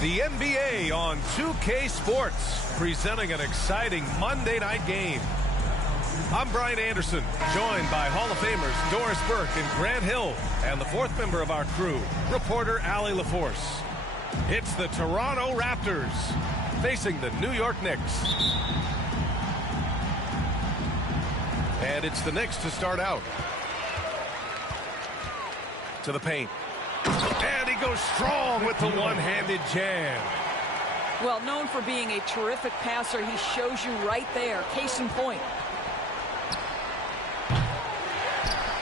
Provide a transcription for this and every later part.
The NBA on 2K Sports, presenting an exciting Monday night game. I'm Brian Anderson, joined by Hall of Famers Doris Burke and Grant Hill, and the fourth member of our crew, reporter Allie LaForce. It's the Toronto Raptors facing the New York Knicks. And it's the Knicks to start out. To the paint. And he goes strong with the one-handed jam. Well, known for being a terrific passer, he shows you right there. Case in point.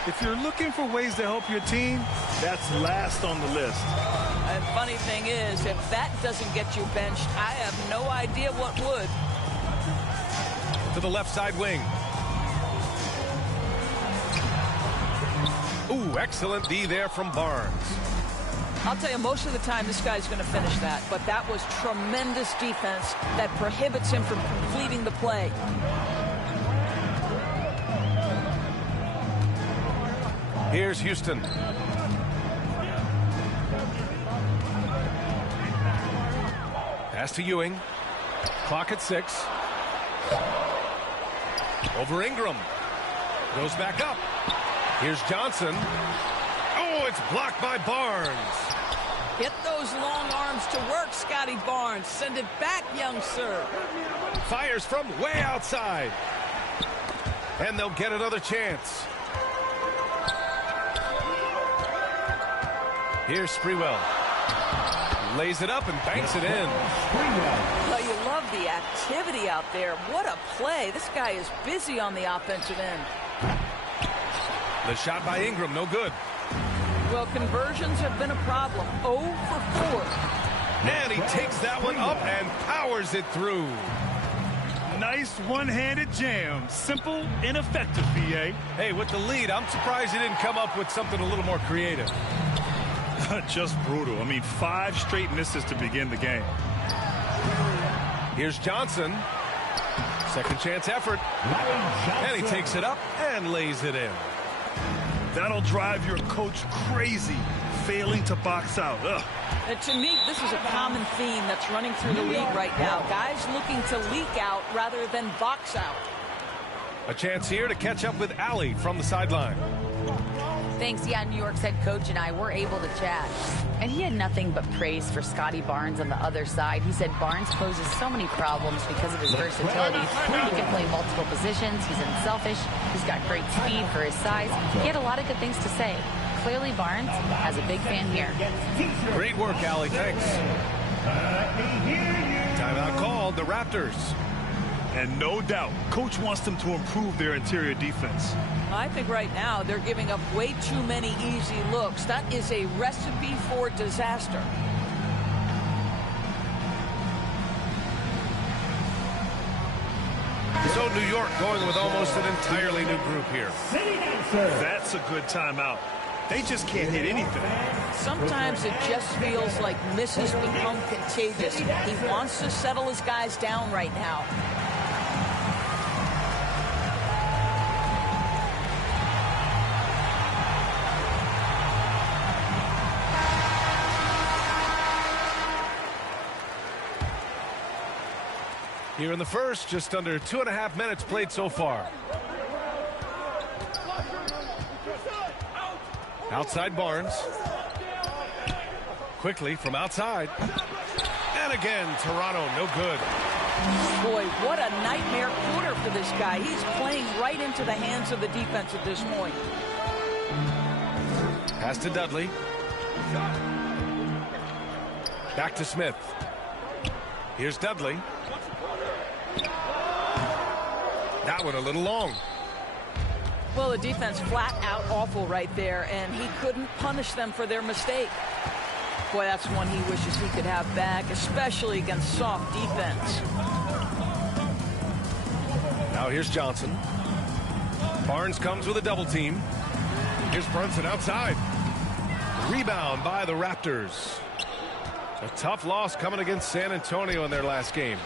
If you're looking for ways to help your team, that's last on the list. And funny thing is, if that doesn't get you benched, I have no idea what would. To the left side wing. Ooh, excellent D there from Barnes. I'll tell you, most of the time this guy's going to finish that, but that was tremendous defense that prohibits him from completing the play. Here's Houston. Pass to Ewing. Clock at 6. Over Ingram. Goes back up. Here's Johnson. Oh, it's blocked by Barnes. Get those long arms to work, Scotty Barnes. Send it back, young sir. Fires from way outside. And they'll get another chance. Here's Sprewell. Lays it up and banks it in. Well, you love the activity out there. What a play. This guy is busy on the offensive end. The shot by Ingram, no good. Well, conversions have been a problem. 0 for 4. And he takes that one up and powers it through. Nice one-handed jam. Simple and effective, BA. Hey, with the lead, I'm surprised he didn't come up with something a little more creative. Just brutal. I mean, 5 straight misses to begin the game. Here's Johnson. Second chance effort. And he takes it up and lays it in. That'll drive your coach crazy, failing to box out. And to me, this is a common theme that's running through the league right now. Guys looking to leak out rather than box out. A chance here to catch up with Allie from the sideline. Thanks. Yeah, New York's head coach and I were able to chat. And he had nothing but praise for Scotty Barnes on the other side. He said Barnes poses so many problems because of his versatility. He can play multiple positions. He's unselfish. He's got great speed for his size. He had a lot of good things to say. Clearly, Barnes has a big fan here. Great work, Allie. Thanks. Timeout called, the Raptors. And no doubt, coach wants them to improve their interior defense. I think right now they're giving up way too many easy looks. That is a recipe for disaster. So New York going with almost an entirely new group here. That's a good timeout. They just can't hit anything. Sometimes it just feels like misses become contagious. He wants to settle his guys down right now. Here in the first, just under 2.5 minutes played so far. Outside Barnes. Quickly from outside. And again, Toronto, no good. Boy, what a nightmare quarter for this guy. He's playing right into the hands of the defense at this point. Pass to Dudley. Back to Smith. Here's Dudley. That one a little long. Well, the defense flat out awful right there, and he couldn't punish them for their mistake. Boy, that's one he wishes he could have back, especially against soft defense. Now here's Johnson. Barnes comes with a double team. Here's Brunson outside. Rebound by the Raptors. A tough loss coming against San Antonio in their last game.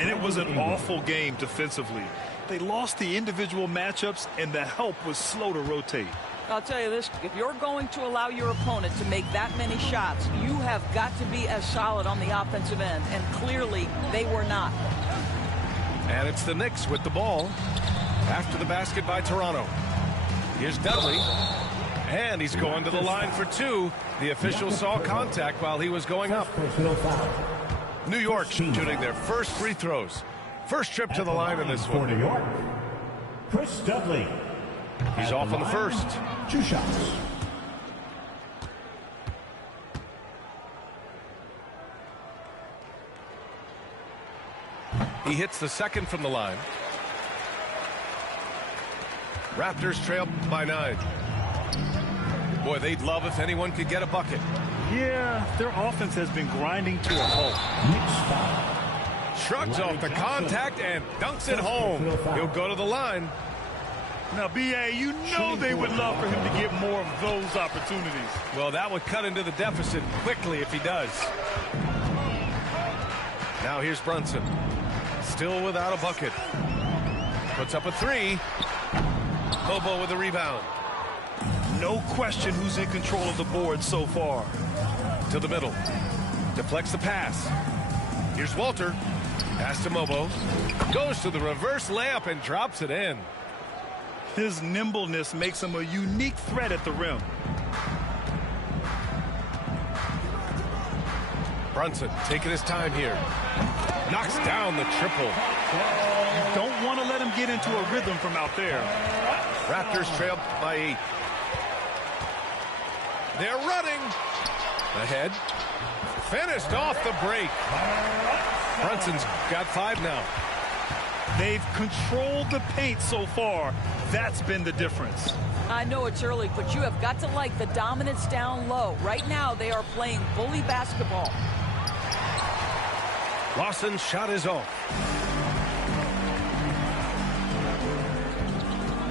And it was an awful game defensively. They lost the individual matchups, and the help was slow to rotate. I'll tell you this, if you're going to allow your opponent to make that many shots, you have got to be as solid on the offensive end, and clearly they were not. And it's the Knicks with the ball after the basket by Toronto. Here's Dudley, and he's going to the line for two. The official saw contact while he was going up. New York shooting their first free throws. First trip to the line in this one. For New York, Chris Dudley. He's off on the first. 2 shots. He hits the second from the line. Raptors trail by 9. Boy, they'd love if anyone could get a bucket. Yeah, their offense has been grinding to a halt. Shrugs off the contact and dunks it home. He'll go to the line. Now, B.A., you know they would love for him to get more of those opportunities. Well, that would cut into the deficit quickly if he does. Now here's Brunson. Still without a bucket. Puts up a 3. Bobo with a rebound. No question who's in control of the board so far. To the middle. Deflects the pass. Here's Walter. Pass to Mobo. Goes to the reverse layup and drops it in. His nimbleness makes him a unique threat at the rim. Brunson taking his time here. Knocks down the triple. You don't want to let him get into a rhythm from out there. Raptors trail by 8. They're running. Ahead. Finished off the break. Brunson's got 5 now. They've controlled the paint so far. That's been the difference. I know it's early, but you have got to like the dominance down low. Right now, they are playing bully basketball. Lawson's shot is off.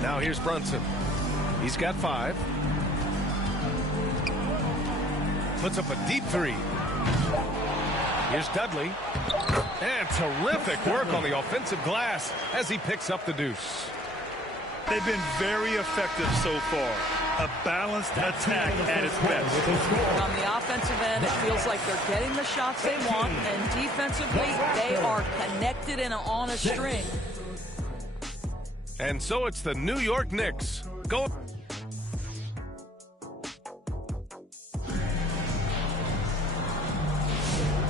Now here's Brunson. He's got 5. Puts up a deep 3. Here's Dudley. And terrific work on the offensive glass as he picks up the deuce. They've been very effective so far. A balanced attack at its best. On the offensive end, it feels like they're getting the shots they want, and defensively, they are connected and on a string. And so it's the New York Knicks. Go.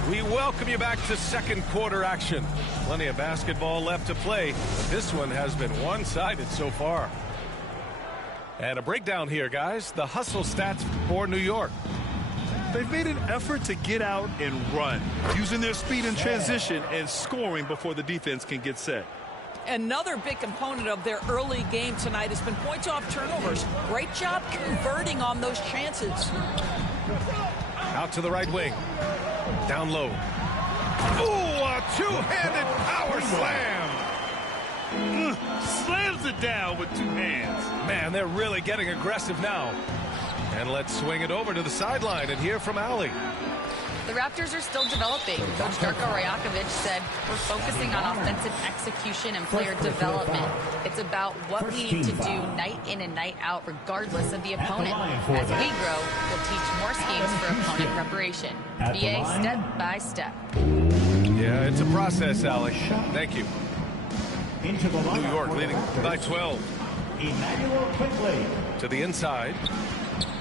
We welcome you back to second quarter action. Plenty of basketball left to play, but this one has been one-sided so far. And a breakdown here, guys. The hustle stats for New York. They've made an effort to get out and run, using their speed in transition and scoring before the defense can get set. Another big component of their early game tonight has been points off turnovers. Great job converting on those chances. Out to the right wing. Down low. Ooh, a two-handed power slam. Slams it down with 2 hands. Man, they're really getting aggressive now. And let's swing it over to the sideline and hear from Allie. The Raptors are still developing. Coach Darko Rajakovic said, we're focusing on offensive execution and player development. It's about what we need to do night in and night out, regardless of the opponent. As we grow, we'll teach more schemes for opponent preparation. BA step by step. Yeah, it's a process, Allie. Thank you. Into the New York leading by 12. Emmanuel quickly. To the inside.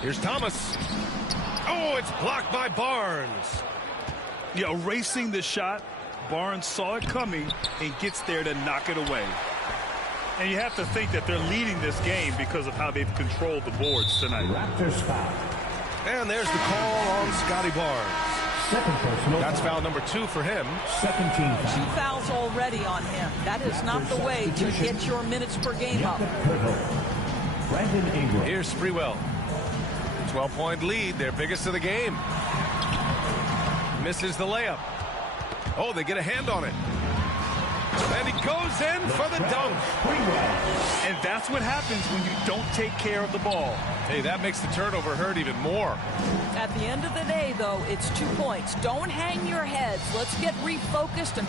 Here's Thomas. Oh, it's blocked by Barnes. Yeah, erasing the shot. Barnes saw it coming and gets there to knock it away. And you have to think that they're leading this game because of how they've controlled the boards tonight. Raptors foul. And there's the call on Scotty Barnes. Second personal. That's foul number 2 for him. Second team foul. 2 fouls already on him. That is not the way to get your minutes per game up. Brandon Ingram. Here's Sprewell. 12-point lead, their biggest of the game. Misses the layup. Oh, they get a hand on it. And he goes in for the dunk. And that's what happens when you don't take care of the ball. Hey, that makes the turnover hurt even more. At the end of the day, though, it's 2 points. Don't hang your heads. Let's get refocused. And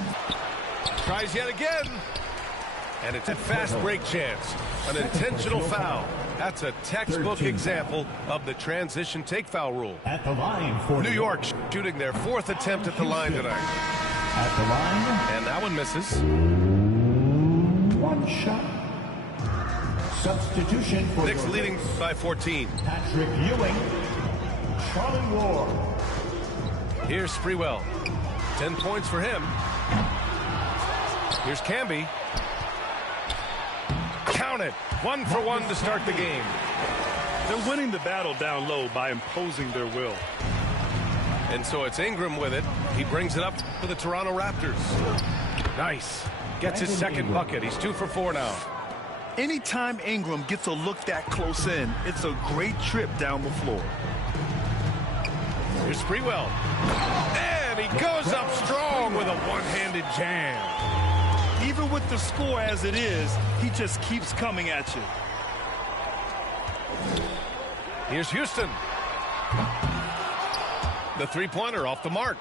Tries yet again. And it's a fast break chance. An intentional foul. That's a textbook example of the transition take foul rule. At the line for New York shooting their 4th attempt at the line tonight. At the line. And that one misses. One shot. Substitution for Knicks leading by 14. Patrick Ewing. Charlie Ward. Here's Sprewell. 10 points for him. Here's Camby. Count it. 1 for 1 to start the game. They're winning the battle down low by imposing their will. And so it's Ingram with it. He brings it up for the Toronto Raptors. Nice. Gets his second bucket. He's 2 for 4 now. Anytime Ingram gets a look that close in, it's a great trip down the floor. Here's Sprewell. And he goes up strong with a one-handed jam. Even with the score as it is, he just keeps coming at you. Here's Houston. The three-pointer off the mark.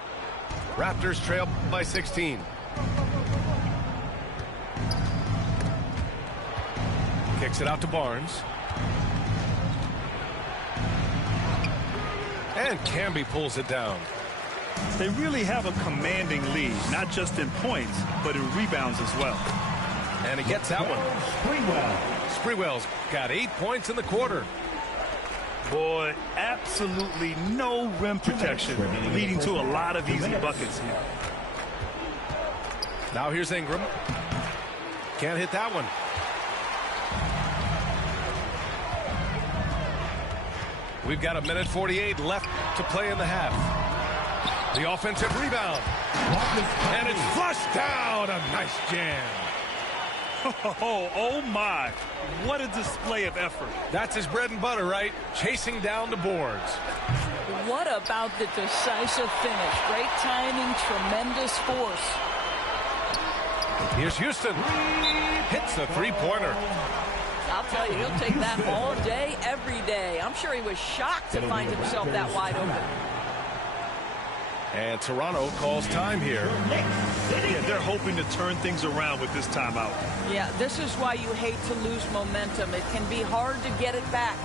Raptors trail by 16. Kicks it out to Barnes. And Camby pulls it down. They really have a commanding lead, not just in points, but in rebounds as well. And he gets that one. Sprewell's got 8 points in the quarter. Boy, absolutely no rim protection, leading to a lot of easy buckets here. Now here's Ingram. Can't hit that one. We've got 1:48 left to play in the half. The offensive rebound. And it's flushed down. A nice jam. Oh my. What a display of effort. That's his bread and butter, right? Chasing down the boards. What about the decisive finish? Great timing, tremendous force. Here's Houston. Hits the three-pointer. I'll tell you, he'll take that all day, every day. I'm sure he was shocked to find himself that wide open. And Toronto calls time here. Yeah, they're hoping to turn things around with this timeout. Yeah, this is why you hate to lose momentum. It can be hard to get it back.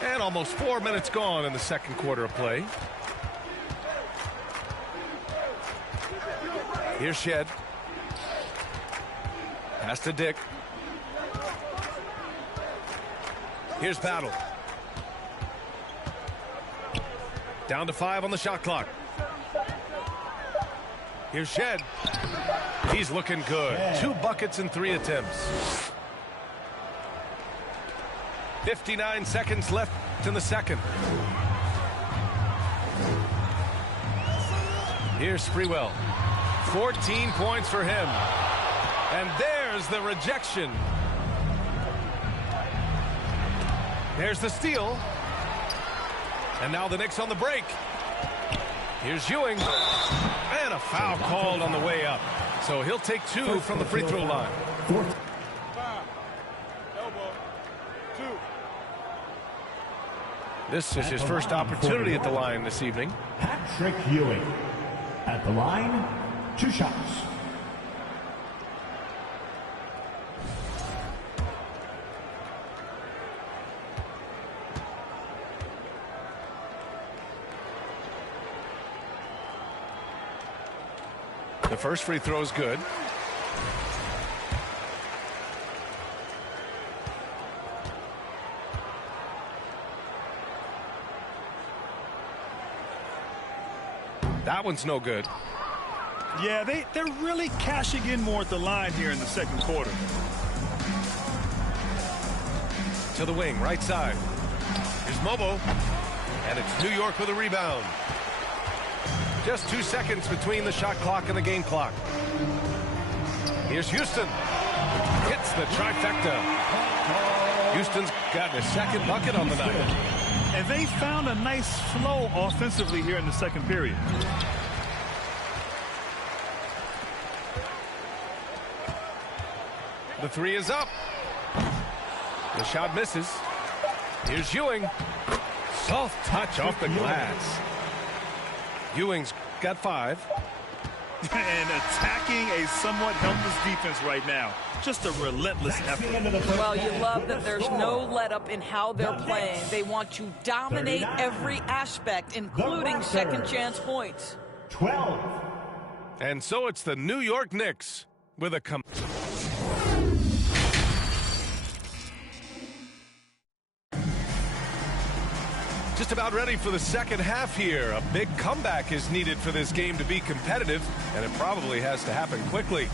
And almost 4 minutes gone in the second quarter of play. Here's Shed. Pass to Dick. Here's Battle. Down to 5 on the shot clock. Here's Shed. He's looking good. 2 buckets in 3 attempts. 59 seconds left in the second. Here's Sprewell. 14 points for him. And there's the rejection. There's the steal. And now the Knicks on the break. Here's Ewing. And a foul called on the way up. So he'll take 2 from the free throw line. This is his first opportunity at the line this evening. Patrick Ewing. At the line, 2 shots. The first free throw is good. That one's no good. Yeah, they're really cashing in more at the line here in the second quarter. To the wing, right side. Here's Mobo. And it's New York with a rebound. Just 2 seconds between the shot clock and the game clock. Here's Houston. Hits the trifecta. Houston's gotten a second bucket on the night. And they found a nice flow offensively here in the second period. The three is up. The shot misses. Here's Ewing. Soft touch off the glass. Ewing's got 5. And attacking a somewhat helpless defense right now. Just a relentless effort. Well, you love that there's no let-up in how they're playing. They want to dominate every aspect, including second chance points. 12. And so it's the New York Knicks with a just about ready for the second half here. A big comeback is needed for this game to be competitive, and it probably has to happen quickly.